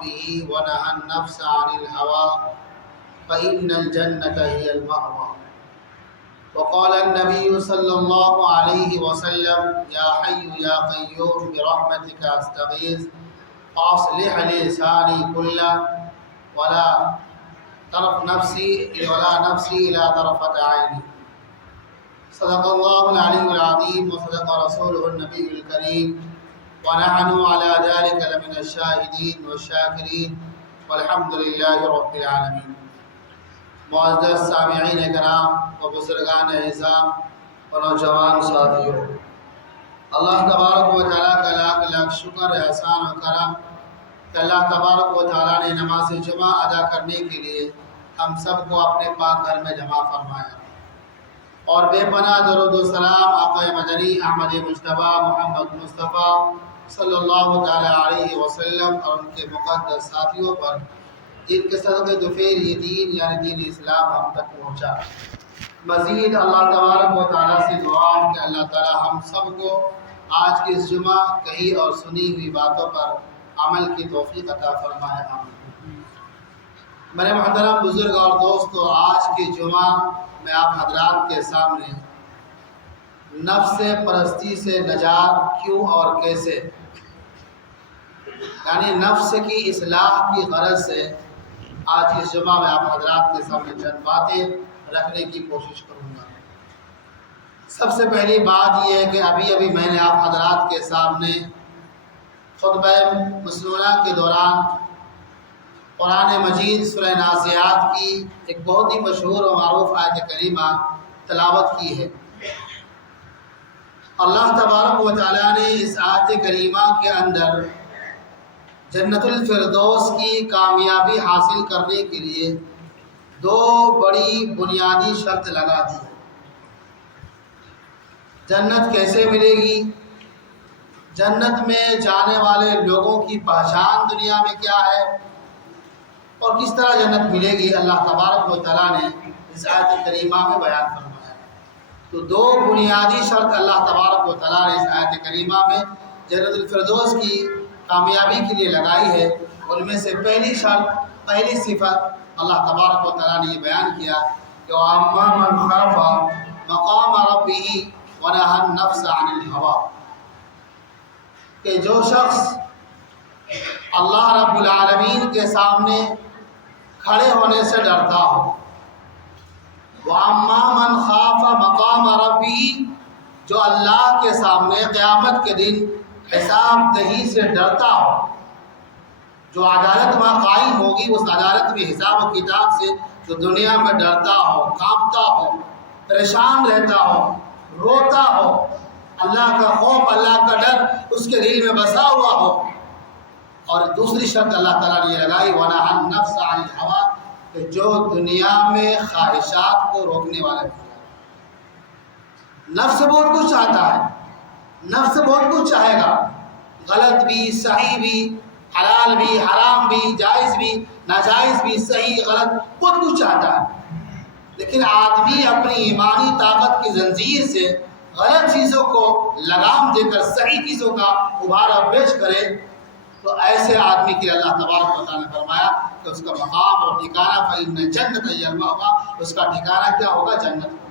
ربه ونهى النفس عن الهوى فإن الجنة هي المأوى. وقال النبي صلى الله عليه وسلم يا حي يا قيوم برحمتك أستغيث أصلح لساني كله ولا نفسي إلى طرفة عيني. صدق الله العلي العظيم وصدق رسوله النبي الكريم ونحن على ذلك لمن الشاهدين والشاكرين والحمد لله رب العالمين. معزز سامعین کرام و بزرگان اعظام و نوجوان ساتھیوں، اللہ تبارک و تعالیٰ کا لاکھ لاکھ شکر احسان و کرم کہ اللہ تبارک و تعالیٰ نے نماز جمعہ ادا کرنے کے لیے ہم سب کو اپنے پاک گھر میں جمع فرمایا، اور بے پناہ درود و سلام آقا مدنی احمد مجتبیٰ محمد مصطفیٰ صلی اللہ تعالیٰ علیہ وسلم اور ان کے مقدس ساتھیوں پر جن کے صدقے دفیر یہ دین یعنی دین اسلام ہم تک پہنچا۔ مزید اللہ تبارک و تعالیٰ سے دعا کہ اللہ تعالیٰ ہم سب کو آج کے اس جمعہ کہی اور سنی ہوئی باتوں پر عمل کی توفیق عطا فرمائے، آمین۔ میرے محترم بزرگ اور دوستو، آج کے جمعہ میں آپ حضرات کے سامنے نفس پرستی سے نجات کیوں اور کیسے، یعنی نفس کی اصلاح کی غرض سے آج اس جمعہ میں آپ حضرات کے سامنے چند باتیں رکھنے کی کوشش کروں گا۔ سب سے پہلی بات یہ ہے کہ ابھی میں نے آپ حضرات کے سامنے خطبہ مسنونہ کے دوران قرآن مجید سورہ نازعات کی ایک بہت ہی مشہور و معروف آیت کریمہ تلاوت کی ہے۔ اللہ تبارک و تعالیٰ نے اس آیت کریمہ کے اندر جنت الفردوس کی کامیابی حاصل کرنے کے لیے دو بڑی بنیادی شرط لگا دی۔ جنت کیسے ملے گی، جنت میں جانے والے لوگوں کی پہچان دنیا میں کیا ہے، اور کس طرح جنت ملے گی، اللہ تبارک و تعالیٰ نے اس آیت کریمہ میں بیان فرمایا۔ تو دو بنیادی شرط اللہ تبارک و تعالیٰ نے اس آیت کریمہ میں جنت الفردوس کی کامیابی کے لیے لگائی ہے۔ ان میں سے پہلی شرط، پہلی صفت اللہ تبارک و تعالیٰ نے یہ بیان کیا کہ وَأَمَّا مَنْ خَافَ مَقَامَ رَبِّهِ وَنَهَى النَّفْسَ عَنِ الْهَوَىٰ، کہ جو شخص اللہ رب العالمین کے سامنے کھڑے ہونے سے ڈرتا ہو، وَأَمَّا مَنْ خَافَ مَقَامَ رَبِّهِ، جو اللہ کے سامنے قیامت کے دن حساب دہی سے ڈرتا ہو، جو عدالت وہاں قائم ہوگی اس عدالت میں حساب و کتاب سے جو دنیا میں ڈرتا ہو، کانپتا ہو، پریشان رہتا ہو، روتا ہو، اللہ کا خوف اللہ کا ڈر اس کے دل میں بسا ہوا ہو۔ اور دوسری شرط اللہ تعالیٰ نے یہ لگائی وَنَهَى النَّفْسَ عَنِ الْهَوَىٰ، کہ جو دنیا میں خواہشات کو روکنے والا ہے۔ نفس بہت کچھ چاہتا ہے، نفس بہت کچھ چاہے گا، غلط بھی، صحیح بھی، حلال بھی، حرام بھی، جائز بھی، ناجائز بھی، صحیح غلط بہت کچھ چاہتا ہے، لیکن آدمی اپنی ایمانی طاقت کی زنجیر سے غلط چیزوں کو لگام دے کر صحیح چیزوں کا ابھار اور پیش کرے، تو ایسے آدمی کے اللہ تبارک و تعالیٰ نے فرمایا کہ اس کا مقام اور ٹھکانہ فإن الجنة هي المأوى، اس کا ٹھکانہ کیا ہوگا، جنت ہوگا۔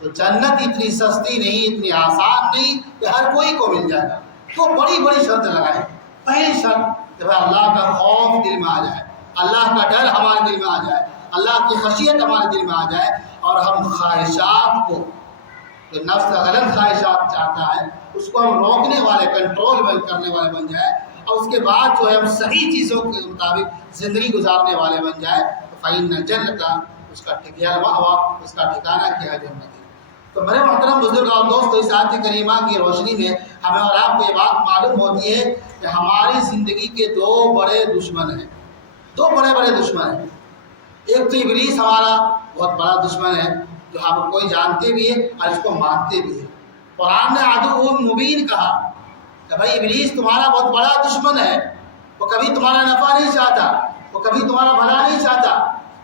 تو جنت اتنی سستی نہیں، اتنی آسان نہیں کہ ہر کوئی کو مل جائے گا۔ تو بڑی بڑی شرط لگائے۔ پہلی شرط کہ اللہ کا خوف دل میں آ جائے، اللہ کا ڈر ہمارے دل میں آ جائے، اللہ کی خشیت ہمارے دل میں آ جائے، اور ہم خواہشات کو، جو نفس غلط خواہشات چاہتا ہے اس کو ہم روکنے والے، کنٹرول کرنے والے بن جائے، اور اس کے بعد جو ہے ہم صحیح چیزوں کے مطابق زندگی گزارنے والے بن جائے، فإن الجنة، اس کا ٹھکانہ کیا ہے، جنت۔ تو میرے محترم بزرگ اور دوستو، اس آیت کریمہ کی روشنی میں ہمیں اور آپ کو یہ بات معلوم ہوتی ہے کہ ہماری زندگی کے دو بڑے دشمن ہیں، دو بڑے بڑے دشمن ہیں۔ ایک تو ابلیس ہمارا بہت بڑا دشمن ہے، جو ہم کوئی جانتے بھی ہیں اور اس کو مانتے بھی ہیں۔ قرآن نے عدو مبین کہا کہ بھائی ابلیس تمہارا بہت بڑا دشمن ہے، وہ کبھی تمہارا نفع نہیں چاہتا، وہ کبھی تمہارا بھلا نہیں چاہتا۔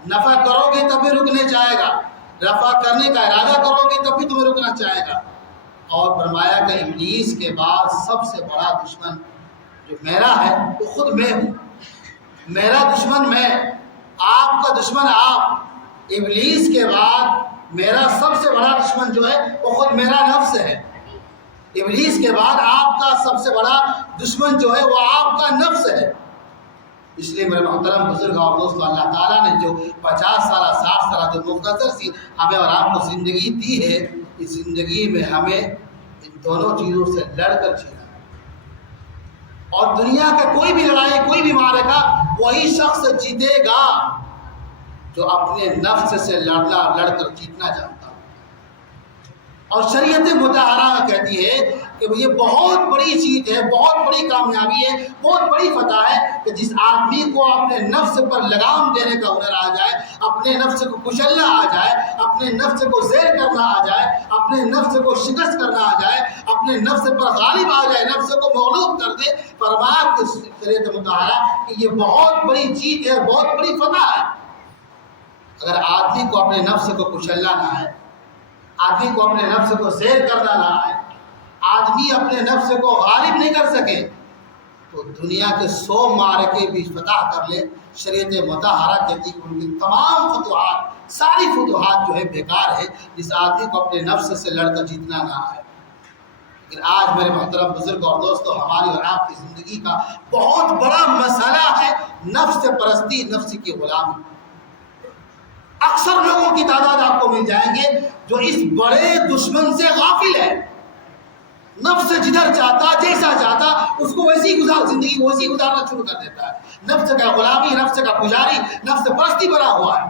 نفع کرو گے تب بھی رکنے چاہے گا، رفع کرنے کا ارادہ کرو گے تب بھی تمہیں رکنا چاہے گا۔ اور فرمایا کہ ابلیس کے بعد سب سے بڑا دشمن جو میرا ہے وہ خود میں ہوں۔ میرا دشمن میں، آپ کا دشمن آپ. ابلیس کے بعد میرا سب سے بڑا دشمن جو ہے وہ خود میرا نفس ہے. ابلیس کے بعد آپ کا سب سے بڑا دشمن جو ہے وہ آپ کا نفس ہے. اس لیے میرے محترم بزرگ اور دوستو، اللہ تعالیٰ نے جو 50 سالہ 60 سالہ جو مختصر سی ہمیں اور آپ کو زندگی دی ہے، اس زندگی میں ہمیں ان دونوں چیزوں سے لڑ کر جینا ہے. اور دنیا کا کوئی بھی لڑائی، کوئی بھی معرکہ وہی شخص جیتے گا جو اپنے نفس سے لڑ کر جیتنا چاہتا ہے. اور شریعت مطہرہ کہتی ہے کہ یہ بہت بڑی چیز ہے، بہت بڑی کامیابی ہے، بہت بڑی فتح ہے کہ جس آدمی کو اپنے نفس پر لگام دینے کا ہنر آ جائے، اپنے نفس کو کچلنا آ جائے، اپنے نفس کو زیر کرنا آ جائے، اپنے نفس کو شکست کرنا آ جائے، اپنے نفس پر غالب آ جائے، نفس کو مغلوب کر دے. فرمایا کہ شریعت مطہرہ کہ یہ بہت بڑی چیز ہے، بہت بڑی فتح ہے. اگر آدمی کو اپنے نفس کو کچلنا نہ ہے، آدمی کو اپنے نفس کو زیر کرنا نہ آئے، آدمی اپنے نفس کو غالب نہیں کر سکے، تو دنیا کے 100 معرکے بھی فتح کر لے، شریعت مطہرہ کہتی ہے کہ ان کی تمام فتوحات، ساری فتوحات جو ہے بیکار ہے جس آدمی کو اپنے نفس سے لڑ کر جیتنا نہ آئے. لیکن آج میرے محترم بزرگ اور دوستو، ہماری اور آپ کی زندگی کا بہت بڑا مسئلہ ہے نفس پرستی، نفس کی غلامی. اکثر لوگوں کی تعداد آپ کو مل جائیں گے جو اس بڑے دشمن سے غافل ہے. نفس جدھر چاہتا، جیسا چاہتا اس کو ویسی زندگی ویسی گزارنا شروع کر دیتا ہے. نفس کا غلامی، نفس کا پجاری، نفس پرستی بنا ہوا ہے.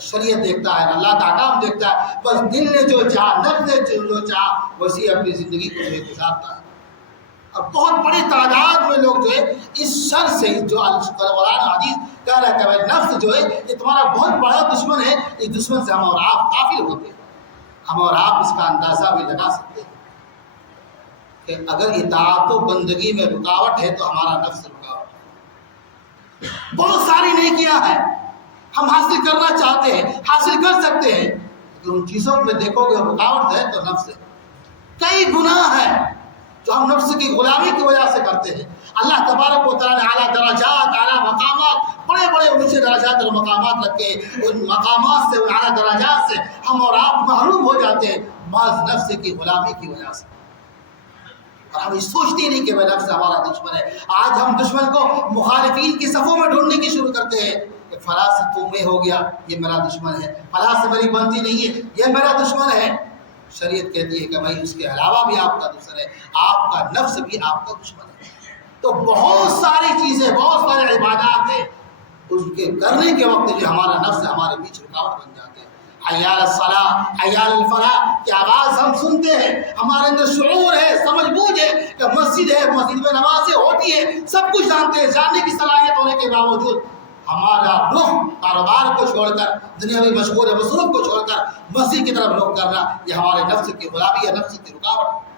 شریعت دیکھتا ہے، اللہ کا احکام دیکھتا ہے، بس دل نے جو چاہا، نفس نے جو چاہا ویسی اپنی زندگی کو گزارتا ہے. اب بہت بڑی تعداد میں لوگ جو ہے اس شر سے، جو قرآن حدیث کہہ رہا ہے کہ بھائی نفس جو ہے یہ تمہارا بہت بڑا دشمن ہے، اس دشمن سے ہم اور آپ غافل ہوتے ہیں. ہم اور آپ اس کا اندازہ بھی لگا سکتے ہیں کہ اگر اطاعت و بندگی میں رکاوٹ ہے تو ہمارا نفس رکاوٹ ہے. بہت ساری نیکیاں ہیں ہم حاصل کرنا چاہتے ہیں، حاصل کر سکتے ہیں، لیکن ان چیزوں میں دیکھو گے رکاوٹ ہے تو نفس ہے. کئی گناہ ہیں جو ہم نفس کی غلامی کی وجہ سے کرتے ہیں. اللہ تبارک و تعالیٰ نے اعلیٰ درجات، اعلیٰ مقامات، بڑے بڑے اونچے درجات اور مقامات رکھے ہیں. ان مقامات سے، ان اعلیٰ درجات سے ہم اور آپ محروم ہو جاتے ہیں بعض نفس کی غلامی کی وجہ سے. اور ہم یہ سوچتے نہیں کہ وہ نفس ہمارا دشمن ہے. آج ہم دشمن کو مخالفین کی صفوں میں ڈھونڈنے کی شروع کرتے ہیں کہ فلاں سے تو میں ہو گیا، یہ میرا دشمن ہے، فلاں سے میری بنتی نہیں ہے، یہ میرا دشمن ہے. شریعت کہتی ہے کہ بھائی اس کے علاوہ بھی آپ کا دشمن ہے، آپ کا نفس بھی آپ کا دشمن ہے. تو بہت ساری چیزیں، بہت سارے عبادات ہیں، اس کے کرنے کے وقت جو ہمارا نفس ہمارے بیچ رکاوٹ بن جاتے ہیں. حی علی الصلاۃ، حی علی الفلاح کی آواز ہم سنتے ہیں، ہمارے اندر شعور ہے، سمجھ بوجھ ہے کہ مسجد ہے، مسجد میں نمازیں ہوتی ہے، سب کچھ جانتے ہیں. جاننے کی صلاحیت ہونے کے باوجود ہمارا رخ کاروبار کو چھوڑ کر، دنیاوی مشغول مصروف کو چھوڑ کر مسجد کی طرف رخ کرنا، یہ ہمارے نفس کی غلامی ہے، نفس کی رکاوٹ ہے.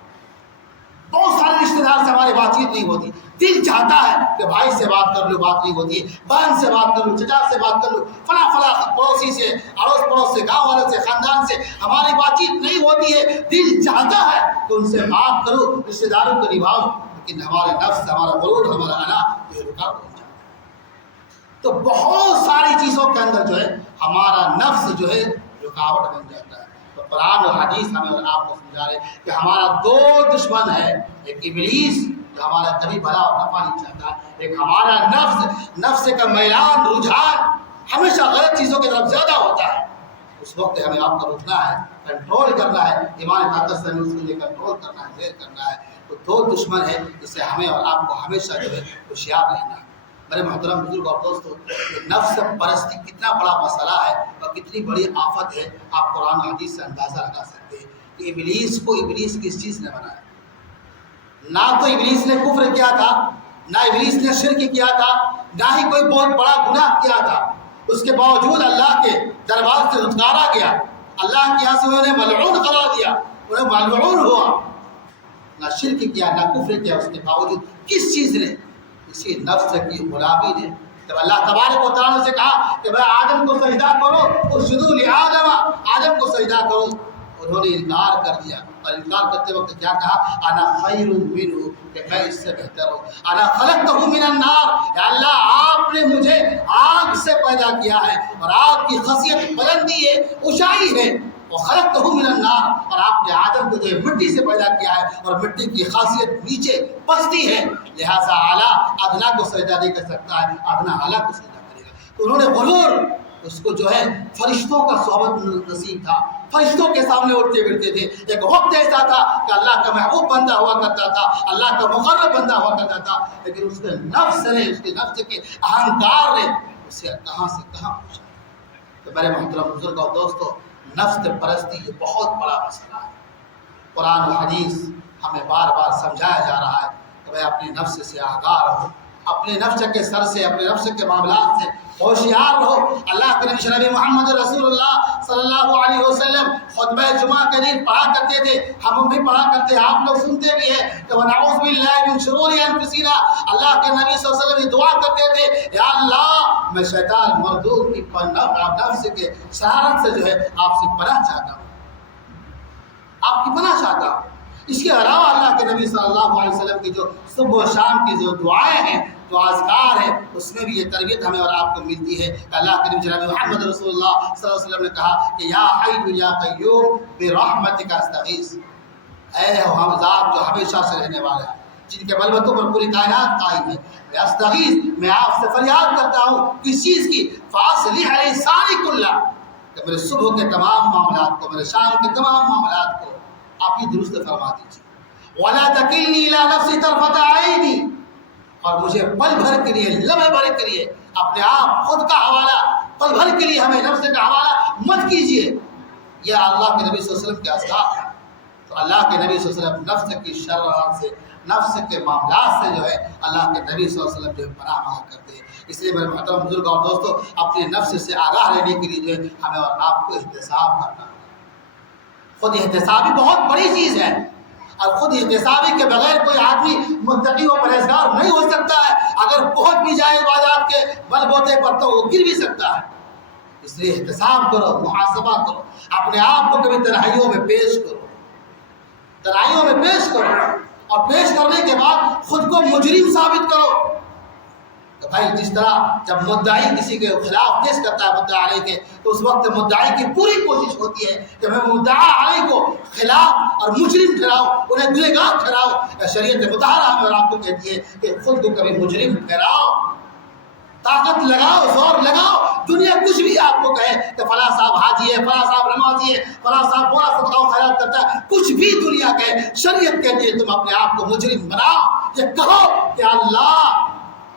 بہت سارے رشتے دار سے ہماری بات چیت نہیں ہوتی. دل چاہتا ہے کہ بھائی سے بات کر لو، بات نہیں ہوتی ہے. بہن سے بات کر لو، چچا سے بات کر لو، فلاں فلاں پڑوسی سے، اڑوس پڑوس سے، گاؤں والے سے، خاندان سے ہماری بات چیت نہیں ہوتی ہے. دل چاہتا ہے کہ ان سے بات کرو، رشتے داروں کو نبھاؤ، لیکن ہمارے نفس، ہمارا غرور، ہمارا انا یہ رکاوٹ بن جاتا ہے. تو بہت ساری چیزوں کے اندر جو ہے ہمارا نفس جو ہے رکاوٹ بن جاتا ہے. تو قرآن اور حدیث ہمیں اور آپ کو سمجھا رہے کہ ہمارا 2 دشمن ہے، ایک ابلیس جو ہمارا کبھی بھلا اور نفع نہیں چاہتا، ایک ہمارا نفس، نفس کا میلان، رجحان ہمیشہ غلط چیزوں کی طرف زیادہ ہوتا ہے. اس وقت ہمیں آپ کو روکنا ہے، کنٹرول کرنا ہے، ایمان طاقت سے ہمیں اس کے لیے کنٹرول کرنا ہے، زیر کرنا ہے. تو 2 دشمن ہیں، اس سے ہمیں اور آپ کو ہمیشہ جو ہے ہوشیار رہنا ہے. میرے محترم بزرگ اور دوستو، نفس پرستی کتنا بڑا مسئلہ ہے اور کتنی بڑی آفت ہے، آپ قرآن و حدیث سے اندازہ لگا سکتے ہیں کہ ابلیس کو ابلیس کس چیز نے بنایا. نہ تو ابلیس نے کفر کیا تھا، نہ ابلیس نے شرک کیا تھا، نہ ہی کوئی بہت بڑا گناہ کیا تھا. اس کے باوجود اللہ کے دربار سے دھتکارا گیا، اللہ کے یہاں سے انہوں نے ملعون قرار دیا، انہیں ملعون ہوا. نہ شرک کیا، نہ کفر کیا، اس کے باوجود کس چیز نے؟ اسی نفس کی غلامی نے. جب اللہ تبارک و تعالیٰ سے کہا کہ بھائی آدم کو سجدہ کرو، اسجدوا لآدم، آدم کو سجدہ کرو، انہوں نے انکار کر دیا. اور انکار کرتے وقت کیا کہا؟ انا خیر منہ، کہ میں اس سے بہتر ہوں. انا خلقتہ من النار، یا اللہ پیدا کیا ہے اور آپ کی خاصیت بلندی ہے، اونچائی ہے، وخلقتہ من النار، اور آپ نے آدم کو جو ہے مٹی سے پیدا کیا ہے اور مٹی کی خاصیت نیچے پستی ہے، لہذا اعلیٰ ادنا کو سجدہ نہیں کر سکتا ہے، ادنا اعلیٰ کو سجدہ کرے گا۔ تو انہوں نے غرور، اس کو جو ہے فرشتوں کا صحبت نصیب تھا، فرشتوں کے سامنے اٹھتے بیٹھتے تھے۔ ایک وقت ایسا تھا کہ اللہ کا محبوب بندہ ہوا کرتا تھا، اللہ کا مقرب بندہ ہوا کرتا تھا، لیکن اس کے نفس نے، اس کے نفس کے اہنکار نے اسے کہاں سے کہاں پہنچا۔ تو میرے محترم بزرگ اور دوستو، نفس پرستی یہ بہت بڑا مسئلہ ہے۔ قرآن و حدیث ہمیں بار بار سمجھایا جا رہا ہے کہ میں اپنے نفس سے آگاہ رہو، اپنے نفس کے سر سے، اپنے نفس کے معاملات سے ہوشیار رہو۔ اللہ کے نبی نبی محمد رسول اللہ صلی اللہ علیہ وسلم خطبہ جمعہ کے دن پڑھا کرتے تھے، ہم بھی پڑھا کرتے ہیں، آپ لوگ سنتے بھی ہیں کہ وَنَعُوذُ بِاللَّهِ مِن شُرُورِ أَنفُسِنَا۔ اللہ کے نبی صلی اللہ علیہ وسلم یہ دعا کرتے تھے، یا اللہ میں شیطان مردود کی نفس کے شرارت سے جو ہے آپ سے پناہ چاہتا ہوں، آپ کی پناہ چاہتا ہوں۔ اس کے علاوہ اللہ کے نبی صلی اللہ علیہ وسلم کی جو صبح و شام کی جو دعائیں ہیں، جو اذکار ہیں، اس میں بھی یہ تربیت ہمیں اور آپ کو ملتی ہے کہ اللہ کے نبی جناب محمد رسول اللہ صلی اللہ علیہ وسلم نے کہا کہ یا حی یا قیوم برحمتک استغیث، اے ہم ذات جو ہمیشہ سے رہنے والا ہے، جن کے بلبتوں پر پوری کائنات قائم ہے، استغیث میں آپ سے فریاد کرتا ہوں کس چیز کی؟ فاصلح لسانی کلہ، کہ میرے صبح کے تمام معاملات کو، میرے شام کے تمام معاملات کو آپ ہی درست فرما دیجیے۔ وَلَا تَكِلْنِي إِلَىٰ نَفْسِي طَرْفَةَ عَيْنٍ، اور مجھے پل بھر کے لیے، لمحے بھر کے لیے اپنے آپ خود کا حوالہ، پل بھر کے لیے ہمیں نفس کا حوالہ مت کیجیے۔ یہ اللہ کے نبی صلی اللہ علیہ وسلم کے اذکار ہیں۔ تو اللہ کے نبی صلی اللہ علیہ وسلم نفس کی شرارت سے، نفس کے معاملات سے جو ہے اللہ کے نبی صلی اللہ علیہ وسلم جو ہے پناہ مانگا کرتے ہیں۔ اس لیے میرے محترم بزرگ اور دوستو، اپنے نفس سے آگاہ رہنے کے لیے جو ہے ہمیں اور آپ کو احتساب کرنا ہے۔ خود احتسابی بہت بڑی چیز ہے، اور خود احتسابی کے بغیر کوئی آدمی متقی و پرہیزگار نہیں ہو سکتا ہے۔ اگر پہنچ بھی جائے عبادات کے بل بوتے پر تو وہ گر بھی سکتا ہے۔ اس لیے احتساب کرو، محاسبہ کرو، اپنے آپ کو کبھی تنہائیوں میں پیش کرو، تنہائیوں میں پیش کرو، اور پیش کرنے کے بعد خود کو مجرم ثابت کرو۔ تو بھائی جس طرح جب مدعی کسی کے خلاف کیس کرتا ہے مدعا علیہ کے، تو اس وقت مدعی کی پوری کوشش ہوتی ہے کہ میں مدعا علیہ کو خلاف اور مجرم ٹھہراؤ، انہیں گنہگار ٹھہراؤ۔ شریعت مطہرہ ہمیں اور آپ کو کہتی ہے کہ خود کو کبھی مجرم ٹھہراؤ، طاقت لگاؤ، زور لگاؤ، دنیا کچھ بھی آپ کو کہے کہ فلاں صاحب حاجی ہے، فلاں صاحب نمازی ہے، فلاں صاحب بڑا صدقہ و خیرات کرتا ہے، کچھ بھی دنیا کہے، شریعت کہتی ہے تم اپنے آپ کو مجرم بناؤ۔ یہ کہو کہ اللہ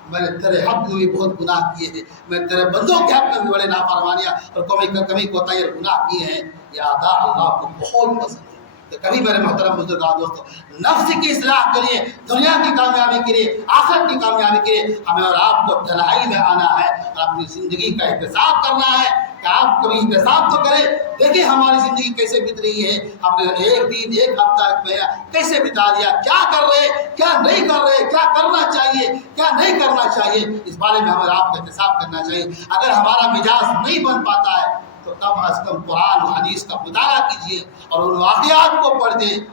میں نے تیرے حق میں بھی بہت گناہ کیے ہیں، میں تیرے بندوں کے حق میں بھی بڑے نافرمانیاں اور کمی کوتاہی اور گناہ کیے ہیں۔ یہ ادا اللہ کو بہت پسند ہے۔ تو کبھی میرے محترم بزرگان دوستو، نفس کی اصلاح کے لیے، دنیا کی کامیابی کے لیے، آخرت کی کامیابی کے لیے ہمیں اور آپ کو تنہائی میں آنا ہے اور اپنی زندگی کا احتساب کرنا ہے کہ آپ کبھی احتساب تو کریں، دیکھیں ہماری زندگی کیسے بیت رہی ہے، ہم نے ایک دن، ایک ہفتہ، ایک مہینہ کیسے بتا دیا، کیا کر رہے، کیا نہیں کر رہے، کیا کرنا چاہیے، کیا نہیں کرنا چاہیے، اس بارے میں ہمیں آپ کو احتساب کرنا چاہیے۔ اگر ہمارا مزاج نہیں بن پاتا ہے تو کم از کم قرآن و حدیث کا مطالعہ کیجیے اور ان واقعات کو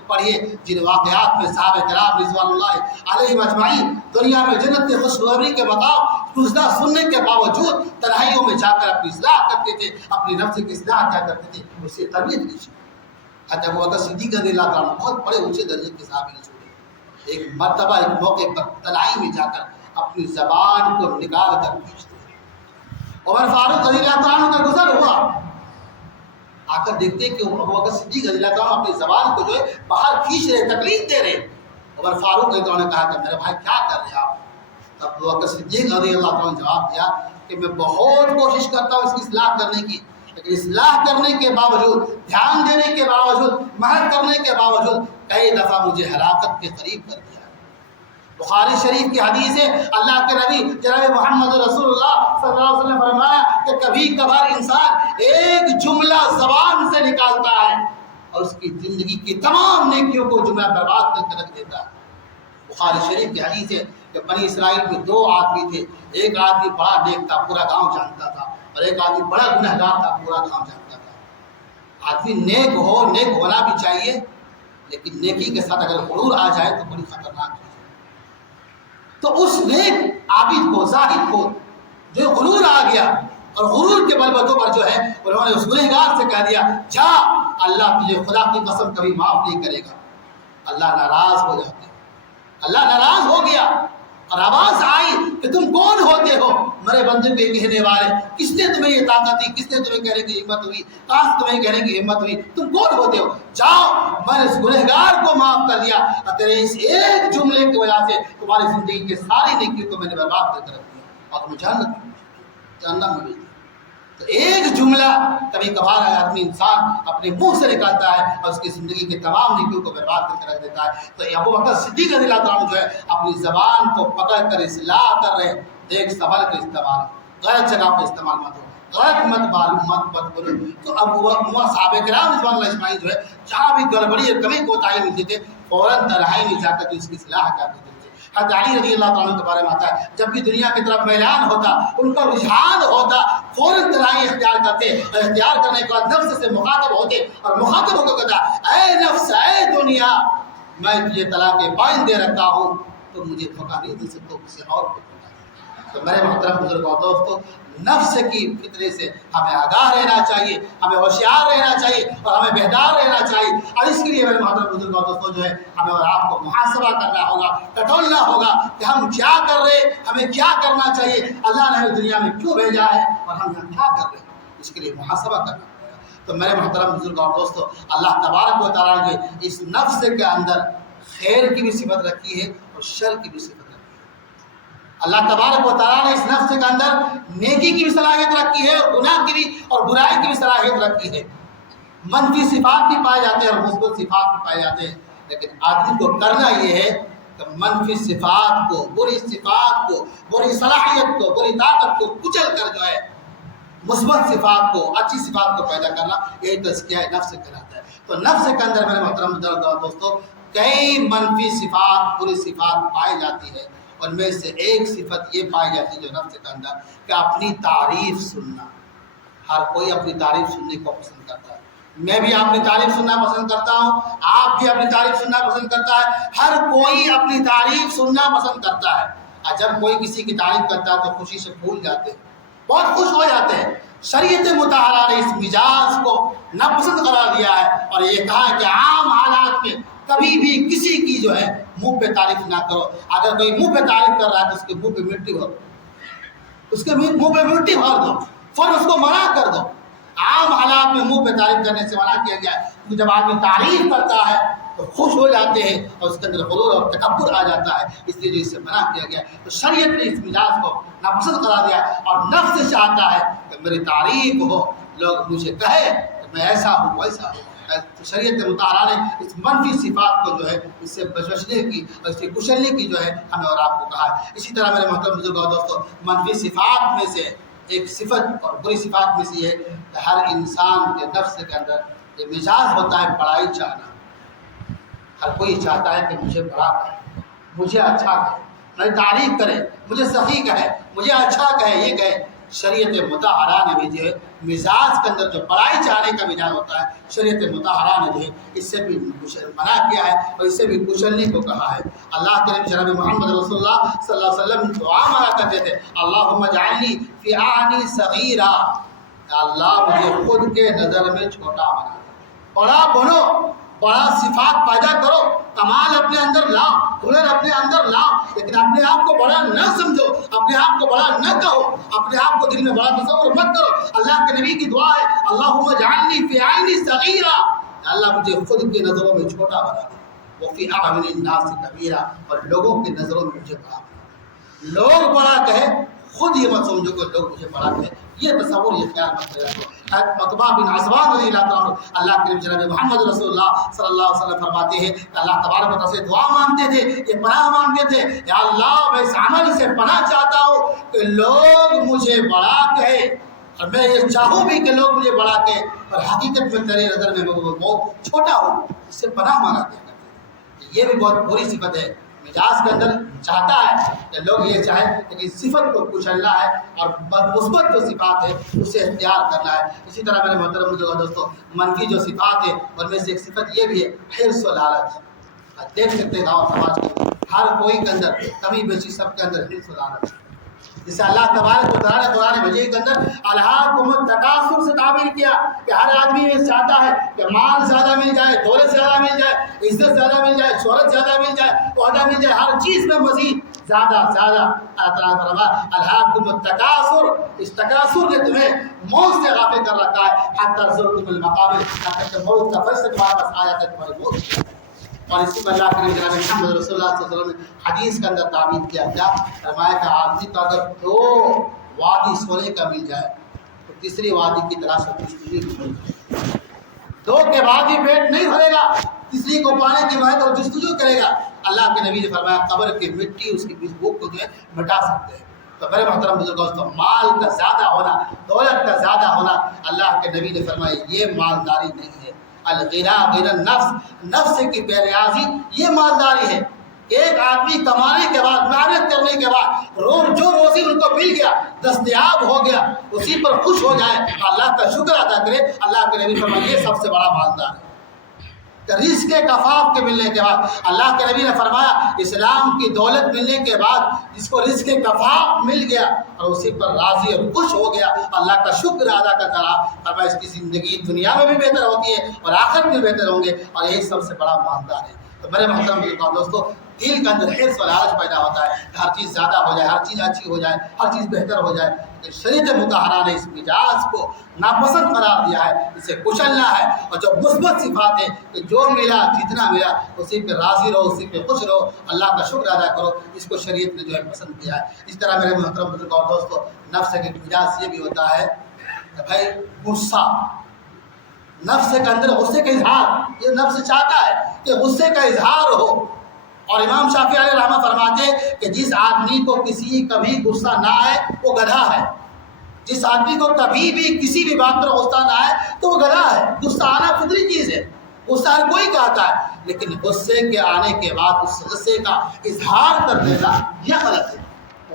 پڑھیے جن واقعات میں صحابہ کرام رضوان اللہ علیہم اجمعین دنیا میں جنت کی خوشخبری کے مقام گزرا سننے کے باوجود تنہائیوں میں جا کر اپنی اصلاح کرتے تھے، اپنی نفس کی اصلاح کیا کرتے تھے، اس سے تربیت لیجیے۔ حضرت ابوبکر صدیق رضی اللہ تعالیٰ بہت بڑے اونچے درجے کے صحابی رسول، ایک مرتبہ ایک موقع پر تنہائی میں جا کر اپنی زبان کو نکال کر کھینچتے، عمر فاروق رضی اللہ تعالیٰ کا گزر ہوا، آ کر دیکھتے کہ ابوبکر صدیق رضی اللہ تعالیٰ اپنی زبان کو جو ہے باہر کھینچ رہے، تکلیف دے رہے۔ عمر فاروق رضی اللہ تعالیٰ نے کہا کہ میرے بھائی کیا کر رہے آپ؟ تب ابوبکر صدیق رضی اللہ تعالیٰ نے جواب دیا کہ میں بہت کوشش کرتا ہوں اس کی اصلاح کرنے کی، لیکن اصلاح کرنے کے باوجود، دھیان دینے کے باوجود، محنت کرنے کے باوجود کئی دفعہ مجھے ہلاکت کے قریب کر دیا۔ بخاری شریف کی حدیث ہے، اللہ کے نبی جناب محمد رسول اللہ صلی اللہ علیہ وسلم نے فرمایا کہ کبھی کبھار انسان ایک جملہ زبان سے نکالتا ہے اور اس کی زندگی کی تمام نیکیوں کو جملہ برباد کر کے رکھ دیتا ہے۔ بخاری شریف کی حدیث ہے کہ بنی اسرائیل میں دو آدمی تھے، ایک آدمی بڑا نیک تھا، پورا گاؤں جانتا تھا، اور ایک آدمی بڑا گنہگار تھا، پورا گاؤں جانتا تھا۔ آدمی نیک ہو، نیک ہونا بھی چاہیے، لیکن نیکی کے ساتھ اگر غرور آ جائے تو بڑی خطرناک ہے۔ تو اس نیک عابد کو، زاہد کو جو غرور آ گیا، اور غرور کے بلبتوں پر جو ہے انہوں نے اس گنہگار سے کہہ دیا جا، اللہ تجھے خدا کی قسم کبھی معاف نہیں کرے گا۔ اللہ ناراض ہو جاتے، اللہ ناراض ہو گیا اور آواز آئی کہ تم کون ہوتے ہو میرے بندے کو یہ کہنے والے؟ کس نے تمہیں یہ طاقت دی؟ کس نے تمہیں کہنے کی ہمت ہوئی؟ کاش تمہیں کہنے کی ہمت ہوئی، تم کون ہوتے ہو؟ جاؤ، میں نے اس گنہگار کو معاف کر دیا اور تیرے اس ایک جملے کی وجہ سے تمہاری زندگی کی ساری نیکیوں کو میں نے برباد کر رکھ دیا اور تمہیں جہنم میں بھیج دیا۔ تو ایک جملہ کبھی کبھار آدمی انسان اپنے منہ سے نکالتا ہے اور اس کی زندگی کے تمام نیکیوں کو برباد کر کے رکھ دیتا ہے۔ تو ابو بکر صدیق رضی اللہ عنہ جو ہے اپنی زبان کو پکڑ کر اصلاح کر رہے، دیکھ سنبھل کر استعمال، غلط جگہ پہ استعمال مت ہو، غلط مت بولو۔ تو اب وہ صحابہ کرام رضوان اللہ اجمعین جو ہے جہاں بھی گڑبڑی اور کمی کوتاہی ملتی تھے فوراً تنہائی میں جا کر اس کی اصلاح کر دیتے تھے۔ حضرت علی رضی اللہ عنہ کے بارے میں آتا ہے جب بھی دنیا کی طرف میلان ہوتا، ان کا رجحان ہوتا، فوراً تنہائی اختیار کرتے اور اختیار کرنے کے بعد نفس سے مخاطب ہوتے اور مخاطب ہو کر کہتا اے نفس، اے دنیا، میں تجھے طلاق بائن دے رکھا ہوں، تو مجھے دھوکہ نہیں دے سکتے کسی اور کو۔ تو میرے محترم بزرگ اور دوستو، نفس کی فطرے سے ہمیں آگاہ رہنا چاہیے، ہمیں ہوشیار رہنا چاہیے اور ہمیں بیدار رہنا چاہیے۔ اور اس کے لیے میرے محترم بزرگ اور دوستو جو ہے ہمیں اور آپ کو محاسبہ کرنا ہوگا، ٹٹولنا ہوگا کہ ہم کیا کر رہے، ہمیں کیا کرنا چاہیے، اللہ نے ہمیں دنیا میں کیوں بھیجا ہے اور ہم یہاں کیا کر رہے ہیں، اس کے لیے محاسبہ کرنا ہوگا۔ تو میرے محترم بزرگ اور دوستو، اللہ تبارک و تعالیٰ نے اس نفس کے اندر خیر کی بھی صفت رکھی ہے اور شر کی بھی صفت رکھی ہے۔ اللہ تبارک و تعالیٰ نے اس نفس کے اندر نیکی کی بھی صلاحیت رکھی ہے اور گناہ کی بھی اور برائی کی بھی صلاحیت رکھی ہے۔ منفی صفات بھی پائے جاتے ہیں اور مثبت صفات بھی پائے جاتے ہیں، لیکن آدمی کو کرنا یہ ہے کہ منفی صفات کو، بری صفات کو، بری صلاحیت کو، بری طاقت کو کچل کر جو ہے مثبت صفات کو، اچھی صفات کو پیدا کرنا، یہی تزکیہ نفس کہلاتا ہے۔ تو نفس کے اندر میرے محترم دوستو کئی منفی صفات، بری صفات پائی جاتی ہے، ان میں سے ایک صفت یہ پائی جاتی ہے جو نفس کے اندر کہ اپنی تعریف سننا۔ ہر کوئی اپنی تعریف سننے کو پسند کرتا ہے، میں بھی اپنی تعریف سننا پسند کرتا ہوں، آپ بھی اپنی تعریف سننا پسند کرتا ہے، ہر کوئی اپنی تعریف سننا پسند کرتا ہے۔ اور جب کوئی کسی کی تعریف کرتا ہے تو خوشی سے پھول جاتے ہیں، بہت خوش ہو جاتے ہیں۔ شریعت مطہرہ نے اس مزاج کو ناپسند قرار دیا ہے اور یہ کہا ہے کہ عام حالات میں کبھی بھی کسی کی جو ہے منہ پہ تعریف نہ کرو۔ اگر کوئی منہ پہ تعریف کر رہا ہے تو اس کے منہ پہ مٹی بھر، اس کے منہ پہ مٹی بھر دو، فوراً اس کو منع کر دو۔ عام حالات میں منہ پہ تعریف کرنے سے منع کیا گیا ہے، کیونکہ جب آدمی تعریف کرتا ہے تو خوش ہو جاتے ہیں اور اس کے اندر غرور اور تکبر آ جاتا ہے، اس لیے جو اس سے منع کیا گیا ہے۔ تو شریعت نے اس مزاج کو ناپسند قرار دیا اور نفس چاہتا ہے کہ میری تعریف ہو، لوگ مجھے کہے کہ میں ایسا ہوں ویسا ہوں۔ تو شریعت مطالعہ نے اس منفی صفات کو جو ہے اس سے بچنے کی اور اس سے کچلنے کی جو ہے ہمیں اور آپ کو کہا ہے۔ اسی طرح میرے محترم بزرگ اور دوستوں، منفی صفات میں سے ایک صفت اور بری صفات میں سے یہ کہ ہر انسان کے نفس کے اندر یہ مزاج ہوتا ہے بڑائی چاہنا۔ ہر کوئی چاہتا ہے کہ مجھے بڑا کہے، مجھے اچھا کہے، میری تعریف کرے، مجھے سخی کہے، مجھے اچھا کہے، یہ کہے۔ شریعت مطہرہ نے بھی جو ہے مزاج کے اندر جو بڑائی چاہنے کا مزاج ہوتا ہے، شریعت مطہرہ نے جو ہے اس سے بھی منع کیا ہے اور اس سے بھی کچلنے کو کہا ہے۔ اللہ کے نبی جناب محمد رسول اللہ صلی اللہ علیہ وسلم دعا مانگا کرتے تھے، اللہم اجعلنی فی اعینی صغیرا، اللہ مجھے خود کے نظر میں چھوٹا بنا، بڑا بنو، بڑا صفات پیدا کرو، کمال اپنے اندر لاؤ، ہنر اپنے اندر لاؤ، لیکن اپنے آپ کو بڑا نہ سمجھو، اپنے آپ کو بڑا نہ کہو، اپنے آپ کو دل میں بڑا تصور مت کرو۔ اللہ کے نبی کی دعا ہے، اللہم اجعلنی فی اعینی صغیرا، اللہ مجھے خود کی نظروں میں چھوٹا بنا دے، وفی اعین الناس کبیرا، اور لوگوں کی نظروں میں مجھے بڑا بنا دے۔ لوگ بڑا کہے، خود یہ مت سمجھو کہ لوگ مجھے بڑا کہے، یہ تصور، یہ خیال مت رکھو۔ عتبہ بن عثمان رضی اللہ عنہ اللہ کے جناب محمد رسول اللہ صلی اللہ علیہ وسلم فرماتے ہیں کہ اللہ تبارک و تعالیٰ سے دعا مانگتے تھے، یہ پناہ مانگتے تھے، یا اللہ میں اس عمل سے پناہ چاہتا ہوں کہ لوگ مجھے بڑا کہے، اور میں یہ چاہوں بھی کہ لوگ مجھے بڑا کہے اور حقیقت میں تیرے نظر میں میں بہت چھوٹا ہوں، اس سے پناہ مانگا کرتے ہیں۔ یہ بھی بہت بری صفت ہے، مزاج کے اندر چاہتا ہے کہ لوگ یہ چاہیں، لیکن صفت کو کچلنا ہے اور مثبت جو صفات ہے اسے اختیار کرنا ہے۔ اسی طرح میرے محترم دوستوں، منفی جو صفات ہے ان میں سے ایک صفت یہ بھی ہے حرص و لالچ۔ دیکھ سکتے ہیں گاؤں سماج میں ہر کوئی کے اندر، کمی بیشی سب کے اندر حرص و لالچ، جسے اللہ تبارک و تعالیٰ نے قرآن مجید کے اندر الہاکم التکاثر سے تعبیر کیا کہ ہر آدمی یہ چاہتا ہے کہ مال زیادہ مل جائے، دولت زیادہ مل جائے، عزت زیادہ مل جائے، شہرت زیادہ مل جائے، عہدہ مل جائے، ہر چیز میں مزید زیادہ اللہ تعالیٰ نے فرمایا الہاکم التکاثر، اس تکاثر نے تمہیں موت سے غافل کر رکھا ہے حتی زرتم المقابر، یہاں تک کہ موت کا فرشتہ تمہارے پاس آیا تک تمہاری موت۔ اور اسی پر اللہ کے نبی جناب محمد رسول اللہ صلی اللہ علیہ وسلم نے حدیث کے اندر تعبیر کیا کیا فرمایا کہ آدمی کو اگر 2 وادی سونے کا مل جائے تو تیسری وادی کی تلاش جستجو، 2 کے بعد بھی پیٹ نہیں بھرے گا، تیسری کو پانے کی محنت اور جستجو کرے گا۔ اللہ کے نبی نے فرمایا قبر کی مٹی اس کی بھوک کو جو ہے مٹا سکتے ہیں۔ تو میرے محترم بزرگوں دوستوں، مال کا زیادہ ہونا، دولت کا زیادہ ہونا، اللہ کے نبی نے فرمایا یہ مالداری نہیں ہے۔ الغنا غنى النفس، نفس کی بے نیازی یہ مالداری ہے۔ ایک آدمی کمانے کے بعد، محنت کرنے کے بعد جو روزی ان کو مل گیا، دستیاب ہو گیا، اسی پر خوش ہو جائے، اللہ کا شکر ادا کرے۔ اللہ کے نبی فرمایا یہ سب سے بڑا مالدار ہے۔ رزق کے کفاف کے ملنے کے بعد اللہ کے نبی نے فرمایا اسلام کی دولت ملنے کے بعد جس کو رزق کے کفاف مل گیا اور اسی پر راضی اور خوش ہو گیا، اللہ کا شکر ادا کرتا رہا، فرمایا اس کی زندگی دنیا میں بھی بہتر ہوتی ہے اور آخرت میں بہتر ہوں گے، اور یہی سب سے بڑا مالدار ہے۔ تو میرے محترم دوستو، دل کے اندر حرص و لالچ پیدا ہوتا ہے کہ ہر چیز زیادہ ہو جائے، ہر چیز اچھی ہو جائے، ہر چیز بہتر ہو جائے، لیکن شریعت مطہرہ نے اس مزاج کو ناپسند قرار دیا ہے، اسے کچلنا ہے۔ اور جو مثبت صفات ہے کہ جو ملا جتنا ملا اسی پہ راضی رہو، اسی پہ خوش رہو، اللہ کا شکر ادا کرو، اس کو شریعت نے جو ہے پسند کیا ہے۔ اس طرح میرے محترم بزرگوں اور دوستو، نفس کے مزاج یہ بھی ہوتا ہے کہ بھائی غصہ، نفس کے اندر غصے کا اظہار، یہ نفس چاہتا ہے کہ غصے کا اظہار ہو۔ اور امام شافعی علیہ رحمہ فرماتے ہیں کہ جس آدمی کو کبھی غصہ نہ آئے وہ گدھا ہے، جس آدمی کو کبھی بھی کسی بھی بات پر غصہ نہ آئے تو وہ گدھا ہے۔ غصہ آنا فطری چیز ہے، غصہ ہر کوئی کہتا ہے، لیکن غصے کے آنے کے بعد اس غصے کا اظہار کر دینا یہ غلط ہے۔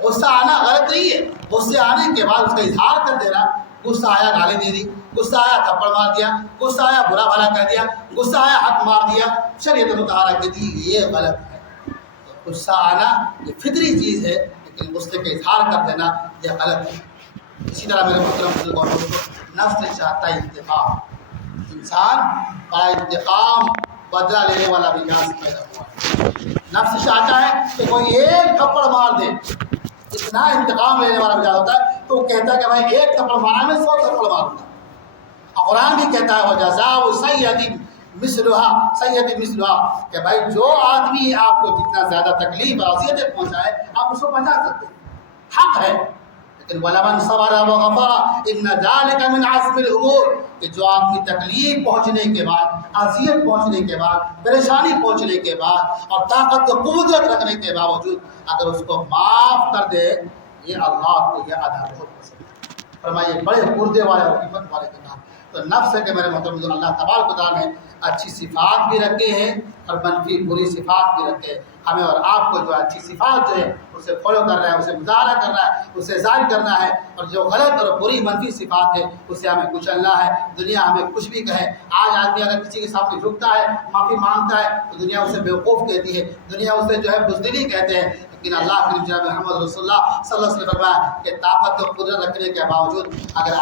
غصہ آنا غلط نہیں ہے، غصے آنے کے بعد اس کا اظہار کر دینا، غصہ آیا گالی دے دی، غصہ آیا تھپڑ مار دیا، غصہ آیا برا بھلا کہہ دیا، غصہ آیا حق مار دیا، شریعت مطہرہ کہتی ہے یہ غلط ہے۔ غصہ آنا یہ فطری چیز ہے، لیکن غصے کا اظہار کر دینا یہ غلط ہے۔ اسی طرح میرے محترم بزرگوں اور دوستوں، نفس چاہتا ہے انتقام، انسان بڑا انتقام بدلہ لینے والا مزاج پیدا ہوا ہے۔ نفس چاہتا ہے کہ کوئی ایک تھپڑ مار دے، اتنا انتقام لینے والا مزاج ہوتا ہے تو وہ کہتا ہے کہ بھائی ایک تھپڑ مارا میں 100 تھپڑ ماروں گا۔ قرآن بھی کہتا ہے وَجَزَاءُ سَیِّئَةٍ مِثْلُهَا سَیِّئَةٍ مِثْلُهَا کہ بھائی جو آدمی آپ کو جتنا زیادہ تکلیف اور اذیتیں پہنچائے آپ اس کو پہنچا سکتے ہیں، حق ہے، لیکن وَلَمَنْ صَبَرَ وَغَفَرَ إِنَّ ذَلِكَ مِنْ عَزْمِ الْأُمُورِ کہ جو آدمی تکلیف پہنچنے کے بعد، اذیت پہنچنے کے بعد، پریشانی پہنچنے کے بعد اور طاقت و قوت رکھنے کے باوجود اگر اس کو معاف کر دے، یہ اللہ کو یہ ادا بہت پسند ہے۔ فرمائیے بڑے پردے والے اور حکمت والے کے نام۔ تو نفس ہے کہ میرے محترم اللہ تبارک و تعالیٰ نے اچھی صفات بھی رکھے ہیں اور منفی بری صفات بھی رکھے ہیں۔ ہمیں اور آپ کو جو اچھی صفات جو ہے اسے فالو کر رہا ہے، اسے مظاہرہ کرنا ہے، اسے ظاہر کرنا ہے، اور جو غلط اور بری منفی صفات ہے اسے ہمیں کچلنا ہے۔ دنیا ہمیں کچھ بھی کہے، آج آدمی اگر کسی کے سامنے جھکتا ہے، معافی مانگتا ہے تو دنیا اسے بیوقوف کہتی ہے، دنیا اسے جو ہے بزدلی کہتے ہیں، لیکن اللہ کے نبی جناب محمد رسول اللہ صلی اللہ علیہ وسلم نے فرمایا کہ طاقت و قدرت رکھنے کے باوجود اگر